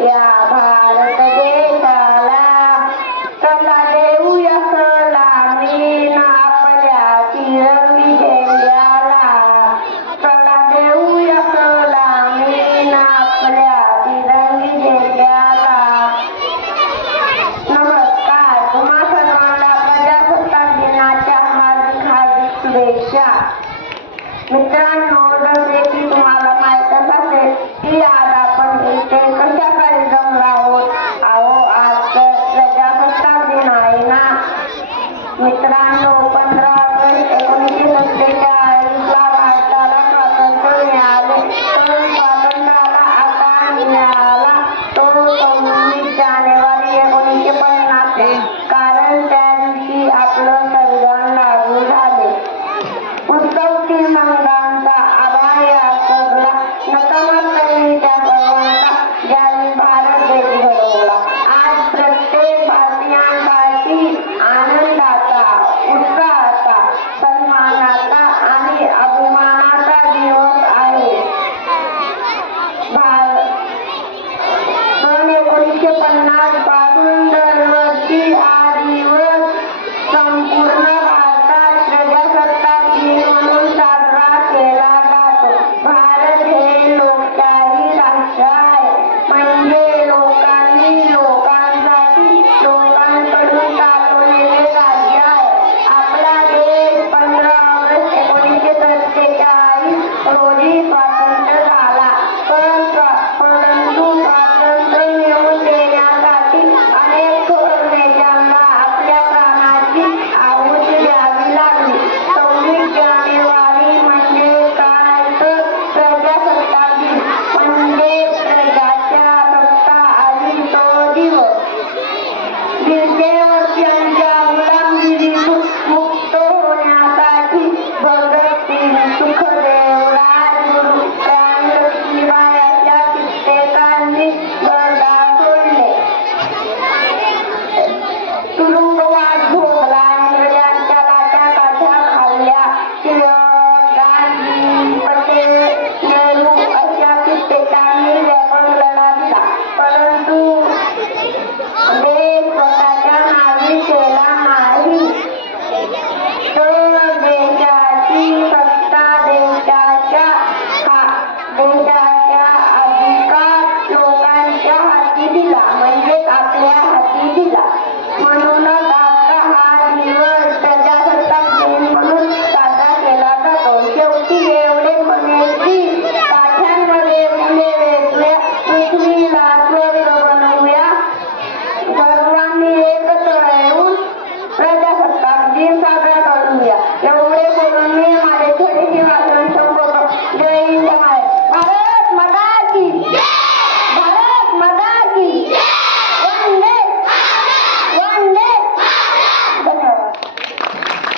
ya Bharat देशाला Gracias a